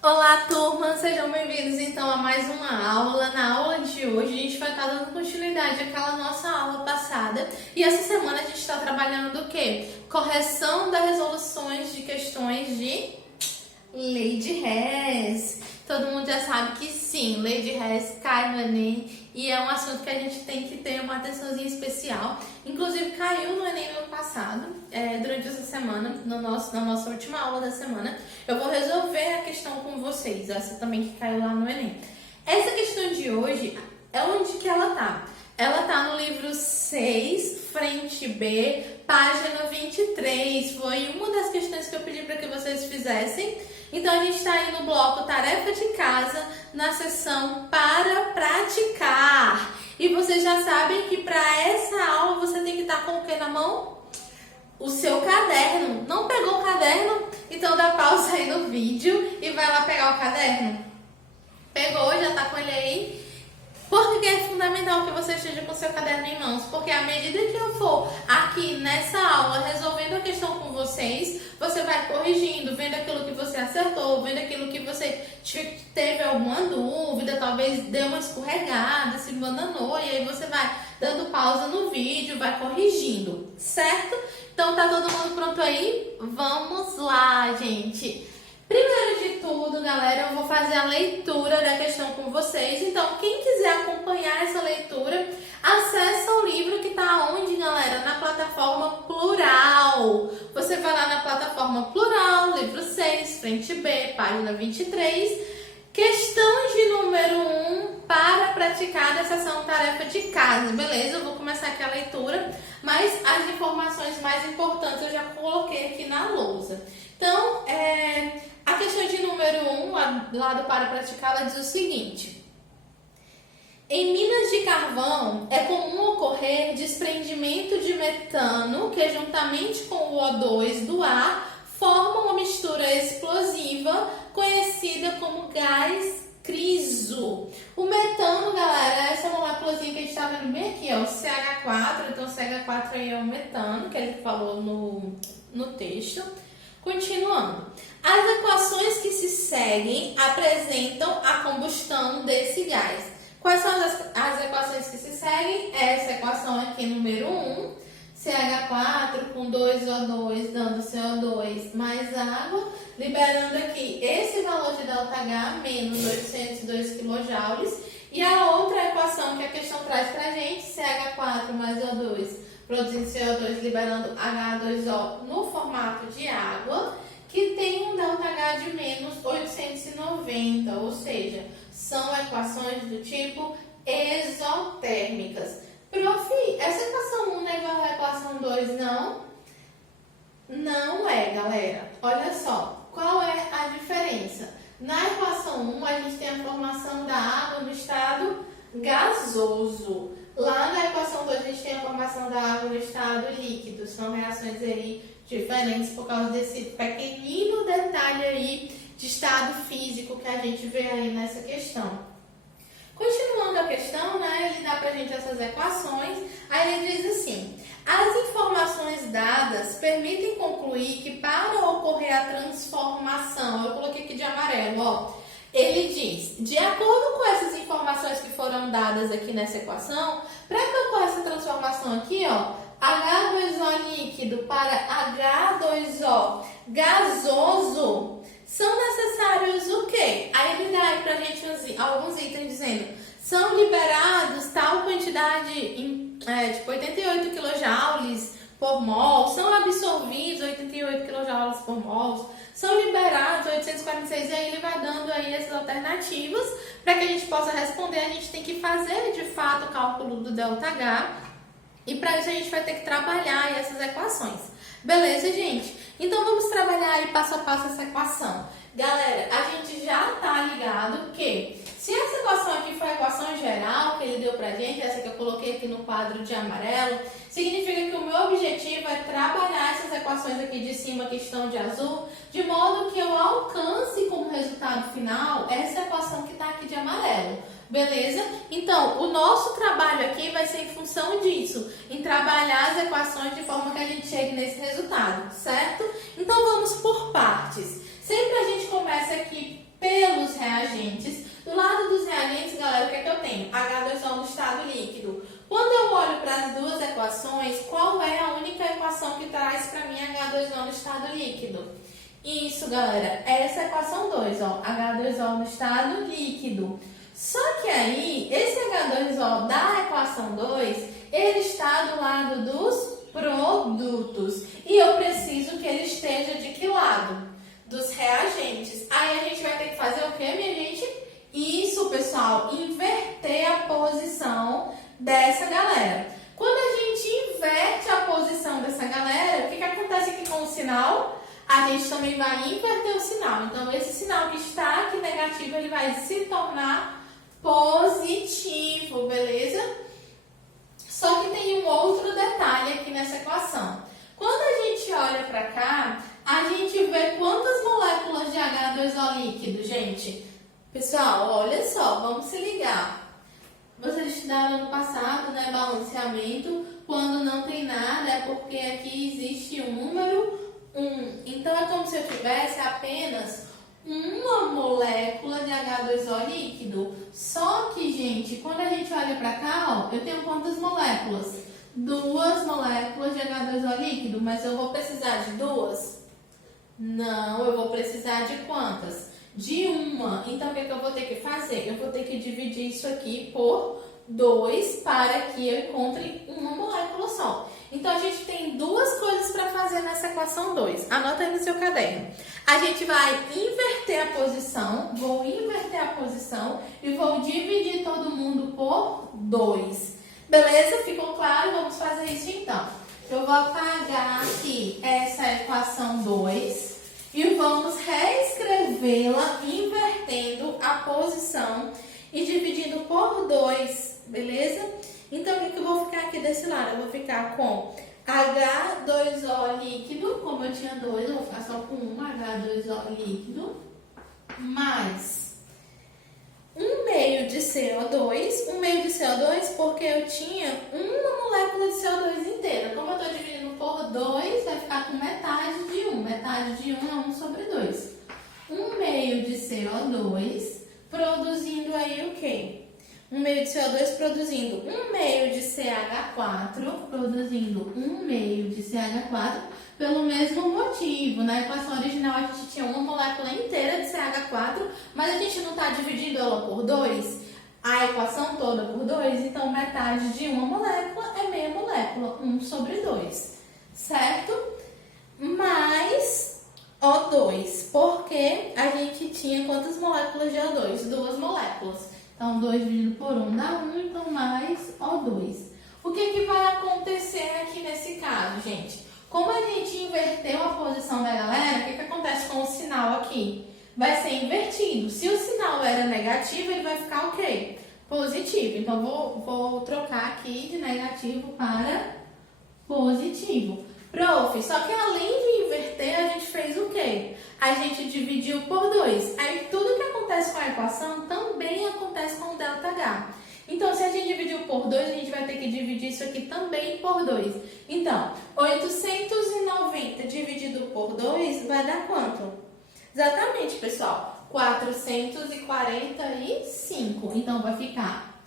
Olá, turma! Sejam bem-vindos então a mais uma aula. Na aula de hoje a gente vai estar dando continuidade àquela nossa aula passada e essa semana a gente está trabalhando o quê? Correção das resoluções de questões de lei de Hess. Todo mundo já sabe que sim, lei de Hess cai no Enem e é um assunto que a gente tem que ter uma atençãozinha especial. Inclusive caiu no Enem no ano passado, durante essa semana, na nossa última aula da semana. Eu vou resolver a questão com vocês, essa também que caiu lá no Enem. Essa questão de hoje, é onde que ela tá? Ela tá no livro 6, frente B, página 23. Foi uma das questões que eu pedi para que vocês fizessem. Então, a gente está aí no bloco Tarefa de Casa, na seção Para Praticar. E vocês já sabem que para essa aula você tem que estar com o que na mão? O seu caderno. Não pegou o caderno? Então dá pausa aí no vídeo e vai lá pegar o caderno. Pegou, já tá com ele aí? Por que é fundamental que você esteja com o seu caderno em mãos? Porque à medida que eu for aqui nessa aula resolvendo a questão com vocês, você vai corrigindo, vendo aquilo que você acertou, vendo aquilo que você teve alguma dúvida, talvez deu uma escorregada, se bananou, e aí você vai dando pausa no vídeo, vai corrigindo, certo? Então tá todo mundo pronto aí? Vamos lá, gente! Primeiro de tudo, galera, eu vou fazer a leitura da questão com vocês. Então, quem quiser acompanhar essa leitura, acessa o livro que tá onde, galera? Na plataforma Plural. Você vai lá na plataforma Plural, livro 6, frente B, página 23. Questão de número 1 para praticar da sessão tarefa de casa, beleza? Eu vou começar aqui a leitura, mas as informações mais importantes eu já coloquei aqui na lousa. Então, a questão de número 1, lá do Para Praticar, ela diz o seguinte: em minas de carvão é comum ocorrer desprendimento de metano que, juntamente com o O2 do ar, forma uma mistura explosiva conhecida como gás criso. O metano, galera, é essa moléculazinha que a gente está vendo bem aqui, ó, o CH4. Então, o CH4 aí é o metano, que ele falou no texto. Continuando, as equações que se seguem apresentam a combustão desse gás. Quais são as equações que se seguem? Essa equação aqui, número 1, CH4 com 2O2 dando CO2 mais água, liberando aqui esse valor de ΔH, menos 802 kJ. E a outra equação que a questão traz pra gente, CH4 mais O2, produzindo CO2, liberando H2O no formato de água, que tem um ΔH de menos 890, ou seja, são equações do tipo exotérmicas. Prof, essa equação 1 não é igual à equação 2, não? Não é, galera. Olha só, qual é a diferença? Na equação 1, a gente tem a formação da água no estado gasoso. Lá na equação 2, a gente tem a formação da água no estado líquido. São reações aí diferentes por causa desse pequenino detalhe aí de estado físico que a gente vê aí nessa questão. Continuando a questão, né, ele dá pra gente essas equações, aí ele diz assim: as informações dadas permitem concluir que para ocorrer a transformação, eu coloquei aqui de amarelo, ó, ele diz, de acordo com essas informações que foram dadas aqui nessa equação, para que ocorra essa transformação aqui, ó, H2O líquido para H2O gasoso, são necessários o quê? Aí ele dá aí pra gente alguns itens dizendo, são liberados tal quantidade, tipo 88 kJ por mol, são absorvidos 88 kJ por mol, são liberados 846, e aí ele vai dando aí essas alternativas. Para que a gente possa responder, a gente tem que fazer de fato o cálculo do ΔH, e para isso a gente vai ter que trabalhar aí essas equações. Beleza, gente? Então vamos trabalhar aí passo a passo essa equação. Galera, a gente já tá ligado que se essa equação aqui foi a equação geral que ele deu pra gente, essa que eu coloquei aqui no quadro de amarelo, significa que o meu objetivo é trabalhar essas equações aqui de cima que estão de azul, de modo que eu alcance como resultado final essa equação que está aqui de amarelo. Beleza? Então, o nosso trabalho aqui vai ser em função disso, em trabalhar as equações de forma que a gente chegue nesse resultado, certo? Então, vamos por partes. Sempre a gente começa aqui reagentes. Do lado dos reagentes, galera, o que é que eu tenho? H2O no estado líquido. Quando eu olho para as duas equações, qual é a única equação que traz para mim H2O no estado líquido? Isso, galera, essa é a equação 2, ó, H2O no estado líquido. Só que aí, esse H2O da equação 2, ele está do lado dos produtos. E eu preciso que ele esteja de que lado? Dos reagentes. Aí a gente vai ter que fazer o quê, minha gente? Isso, pessoal, inverter a posição dessa galera. Quando a gente inverte a posição dessa galera, o que acontece aqui com o sinal? A gente também vai inverter o sinal. Então, esse sinal que está aqui negativo, ele vai se tornar positivo, beleza? Só que tem um outro detalhe aqui nessa equação. Quando a gente olha para cá, a gente vê quantas moléculas de H2O líquido, gente? Pessoal, olha só, vamos se ligar. Vocês estudaram no passado, né, balanceamento, quando não tem nada é porque aqui existe um número 1. Então, é como se eu tivesse apenas uma molécula de H2O líquido. Só que, gente, quando a gente olha para cá, ó, eu tenho quantas moléculas? 2 moléculas de H2O líquido, mas eu vou precisar de 2? Não, eu vou precisar de quantas? De uma. Então, o que eu vou ter que fazer? Eu vou ter que dividir isso aqui por 2 para que eu encontre uma molécula só. Então, a gente tem duas coisas para fazer nessa equação 2. Anota aí no seu caderno. A gente vai inverter a posição, vou inverter a posição e vou dividir todo mundo por 2. Beleza? Ficou claro? Vamos fazer isso então. Eu vou apagar aqui essa equação 2 e vamos reescrevê-la invertendo a posição e dividindo por 2, beleza? Então, o que eu vou ficar aqui desse lado? Eu vou ficar com H2O líquido, como eu tinha 2, eu vou ficar só com um H2O líquido, mais 1 meio de CO2, 1 meio de CO2 porque eu tinha uma molécula de CO2 inteira. Como eu estou dividindo por 2, vai ficar com metade de 1. Metade de 1 é 1 sobre 2. 1 meio de CO2 produzindo aí o quê? 1 meio de CO2 produzindo 1 meio de CH4, produzindo 1 meio de CH4, pelo mesmo motivo. Na equação original a gente tinha uma molécula inteira de CH4, mas a gente não está dividindo ela por 2, a equação toda por 2, então metade de uma molécula é meia molécula, 1 sobre 2, certo? Mais O2, porque a gente tinha quantas moléculas de O2? 2 moléculas. Então, 2 dividido por 1 dá 1, então mais O2. O que vai acontecer aqui nesse caso, gente? Como a gente inverteu a posição da galera, o que acontece com o sinal aqui? Vai ser invertido. Se o sinal era negativo, ele vai ficar o quê? Positivo. Então, vou trocar aqui de negativo para positivo. Prof, só que além de inverter, a gente fez o quê? A gente dividiu por 2. Aí tudo que acontece com a equação também acontece com o ΔH. Então, se a gente dividiu por 2, a gente vai ter que dividir isso aqui também por 2. Então, 890 dividido por 2 vai dar quanto? Exatamente, pessoal, 445. Então, vai ficar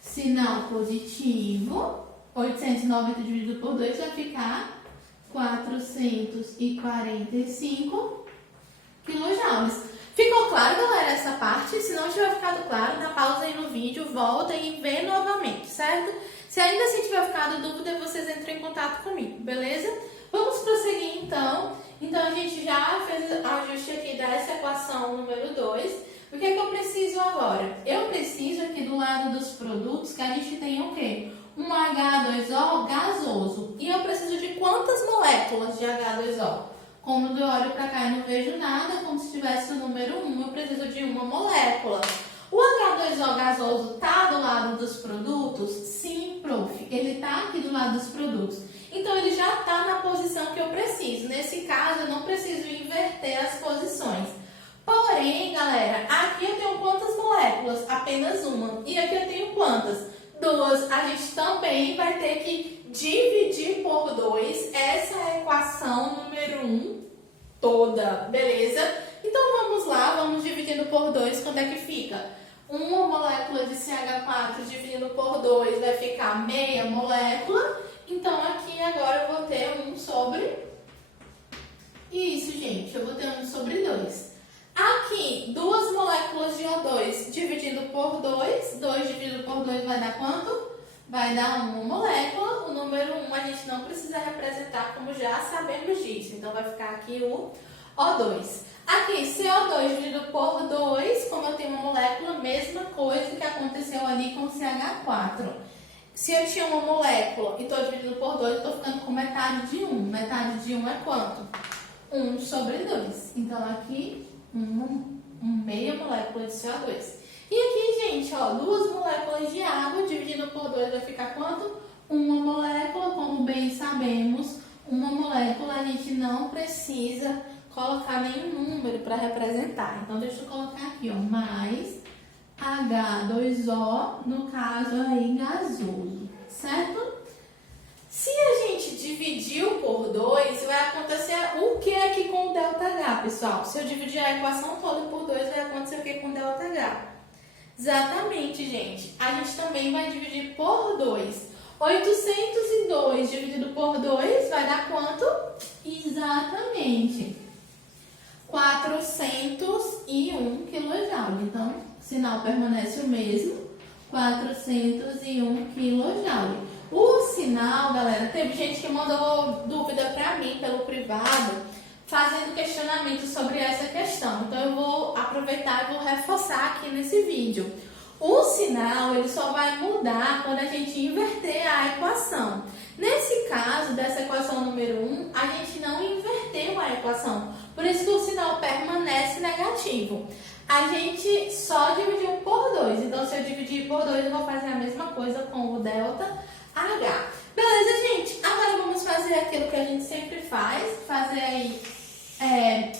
sinal positivo. 890 dividido por 2 vai ficar 445 quilojoules. Ficou claro, galera, essa parte? Se não tiver ficado claro, dá pausa aí no vídeo, volta e vê novamente, certo? Se ainda assim tiver ficado dúvida, vocês entram em contato comigo, beleza? Vamos prosseguir então. Então, a gente já fez o ajuste aqui dessa equação número 2. O que é que eu preciso agora? Eu preciso aqui do lado dos produtos que a gente tem o quê? Um H2O gasoso. E eu preciso de quantas moléculas de H2O? Quando eu olho para cá e não vejo nada, como se tivesse o número 1, eu preciso de uma molécula. O H2O gasoso está do lado dos produtos? Sim, prof. Ele está aqui do lado dos produtos. Então, ele já está na posição que eu preciso. Nesse caso, eu não preciso inverter as posições. Porém, galera, aqui eu tenho quantas moléculas? Apenas uma. E aqui eu tenho quantas? 2. A gente também vai ter que dividir por 2 essa equação número 1 toda, beleza? Então, vamos lá, vamos dividindo por 2, quanto é que fica? Uma molécula de CH4 dividido por 2 vai ficar meia molécula. Então, aqui agora eu vou ter 1 sobre... Isso, gente, eu vou ter 1 sobre 2. Aqui, 2 moléculas de O2 dividido por 2. 2 dividido por 2 vai dar quanto? Vai dar 1 molécula. O número 1 a gente não precisa representar, como já sabemos disso. Então, vai ficar aqui o O2. Aqui, CO2 dividido por 2, como eu tenho uma molécula, mesma coisa que aconteceu ali com o CH4. Se eu tinha uma molécula e estou dividindo por 2, estou ficando com metade de 1. Metade de 1 é quanto? 1 sobre 2. Então, aqui, meia molécula de CO2. E aqui, gente, ó, 2 moléculas de água dividindo por 2 vai ficar quanto? Uma molécula, como bem sabemos, uma molécula a gente não precisa colocar nenhum número para representar. Então, deixa eu colocar aqui, ó, mais H2O, no caso aí, gasoso, certo? Se a gente dividiu por 2, vai acontecer o que aqui com o ΔH, pessoal? Se eu dividir a equação toda por 2, vai acontecer o que com o ΔH? Exatamente, gente. A gente também vai dividir por 2. 802 dividido por 2 vai dar quanto? Exatamente 401 kJ. Então, o sinal permanece o mesmo, 401 kJ. O sinal, galera, teve gente que mandou dúvida para mim pelo privado, fazendo questionamento sobre essa questão. Então, eu vou aproveitar e vou reforçar aqui nesse vídeo. O sinal, ele só vai mudar quando a gente inverter a equação. Nesse caso, dessa equação número 1, a gente não inverteu a equação. Por isso que o sinal permanece negativo. A gente só dividiu por 2. Então, se eu dividir por 2, eu vou fazer a mesma coisa com o ΔH. Beleza, gente? Agora vamos fazer aquilo que a gente sempre faz. Fazer aí,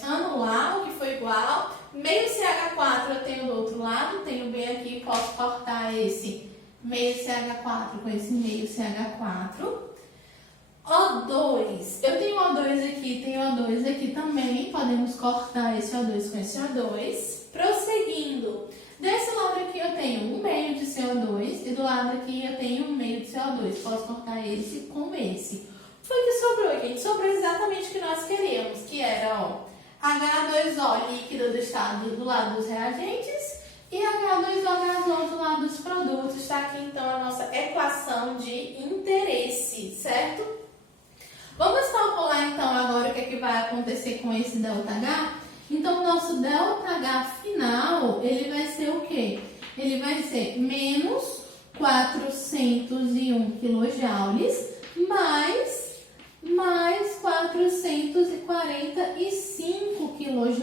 anular o que foi igual. Meio CH4 eu tenho do outro lado. Tenho bem aqui, posso cortar esse meio CH4 com esse meio CH4. O2, eu tenho O2 aqui, tenho O2 aqui também, podemos cortar esse O2 com esse O2. Prosseguindo, desse lado aqui eu tenho um meio de CO2 e do lado aqui eu tenho um meio de CO2, posso cortar esse com esse. Foi o que sobrou, gente? Sobrou exatamente o que nós queríamos, que era, ó, H2O líquido do estado do lado dos reagentes e H2O gasoso do lado dos produtos. Está aqui então a nossa equação de interesse, certo? Vamos calcular então agora o que é que vai acontecer com esse ΔH? Então, o nosso ΔH final, ele vai ser o quê? Ele vai ser menos 401 kJ mais 445 kJ.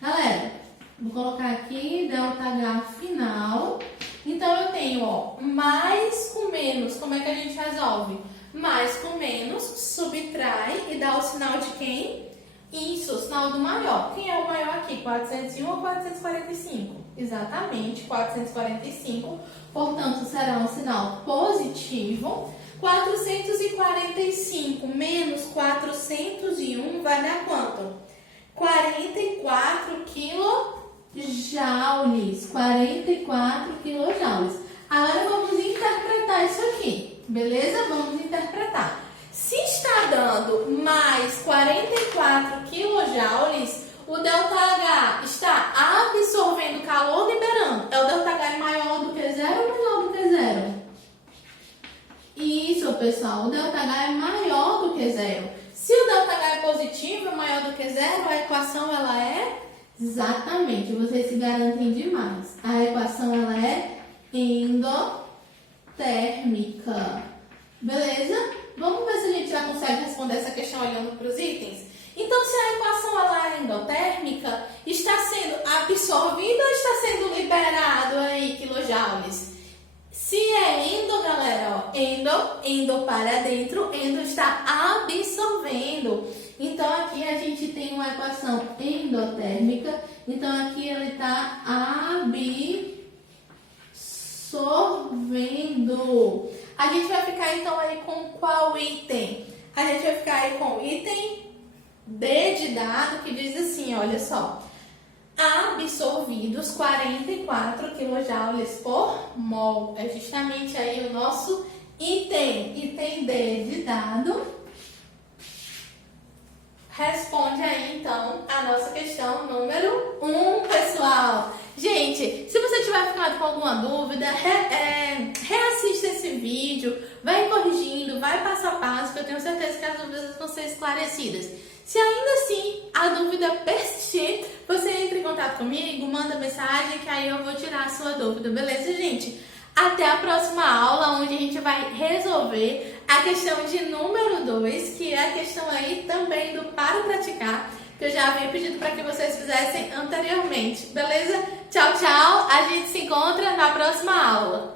Galera, vou colocar aqui ΔH final. Então, eu tenho, ó, mais com menos. Como é que a gente resolve? Mais com menos, subtrai e dá o sinal de quem? Isso, o sinal do maior. Quem é o maior aqui? 401 ou 445? Exatamente, 445. Portanto, será um sinal positivo. 445 menos 401 vai dar quanto? 44 kJ. 44 kJ. Agora vamos interpretar isso aqui, beleza? Vamos interpretar. Se está dando mais 44 kJ, o ΔH está absorvendo calor, liberando. É o ΔH maior do que zero ou menor do que zero? Isso, pessoal. O ΔH é maior do que zero. Se o ΔH é positivo, é maior do que zero, a equação ela é... Exatamente, vocês se garantem demais. A equação ela é endotérmica. Beleza? Vamos ver se a gente já consegue responder essa questão olhando para os itens. Então, se a equação ela é endotérmica, está sendo absorvido ou está sendo liberado aí quilojoules? Se é endo, galera, ó, endo para dentro, endo está absorvendo. Então, aqui a gente tem uma equação endotérmica. Então, aqui ele está absorvendo. A gente vai ficar, então, aí com qual item? A gente vai ficar aí com o item D de dado, que diz assim, olha só. Absorvido absorvidos 44 kJ por mol. É justamente aí o nosso item D de dado. Responde aí, então, a nossa questão número 1, pessoal. Gente, se você tiver ficado com alguma dúvida, reassista esse vídeo, vai corrigindo, vai passo a passo, que eu tenho certeza que as dúvidas vão ser esclarecidas. Se ainda assim a dúvida persistir, você entra em contato comigo, manda mensagem, que aí eu vou tirar a sua dúvida, beleza, gente? Até a próxima aula, onde a gente vai resolver a questão de número 2, que é a questão aí também do para praticar, que eu já havia pedido para que vocês fizessem anteriormente, beleza? Tchau, tchau! A gente se encontra na próxima aula.